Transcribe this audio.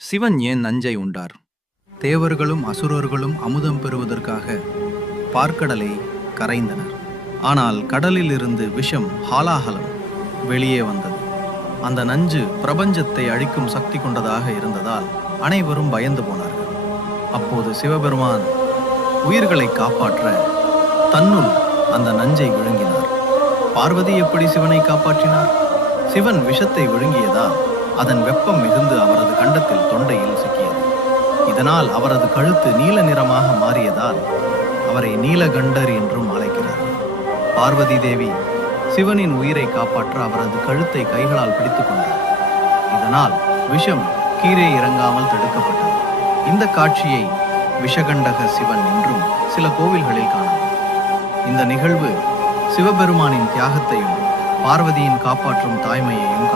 சிவன் ஏன் நஞ்சை உண்டார்? தேவர்களும் அசுரர்களும் அமுதம் பெறுவதற்காக பார்க்கடலை கரைந்தனர். ஆனால் கடலில் இருந்து விஷம் ஹாலாஹலம் வெளியே வந்தது. அந்த நஞ்சு பிரபஞ்சத்தை அழிக்கும் சக்தி கொண்டதாக இருந்ததால் அனைவரும் பயந்து போனார்கள். அப்போது சிவபெருமான் உயிர்களை காப்பாற்ற தன்னுள் அந்த நஞ்சை விழுங்கினார். பார்வதி எப்படி சிவனை காப்பாற்றினார்? சிவன் விஷத்தை விழுங்கியதால் அதன் வெப்பம் மிகுந்து அவரது கண்டத்தில் தொண்டையில் சிக்கியது. இதனால் அவரது கழுத்து நீல நிறமாக மாறியதால் அவரை நீலகண்டர் என்றும் அழைக்கிறார். பார்வதி தேவி சிவனின் உயிரை காப்பாற்ற அவரது கழுத்தை கைகளால் பிடித்துக் கொண்டார். இதனால் விஷம் கீழே இறங்காமல் தடுக்கப்பட்டது. இந்த காட்சியை விஷகண்டக சிவன் என்றும் சில கோவில்களில் காணலாம். இந்த நிகழ்வு சிவபெருமானின் தியாகத்தையும் பார்வதியின் காப்பாற்றும் தாய்மையையும்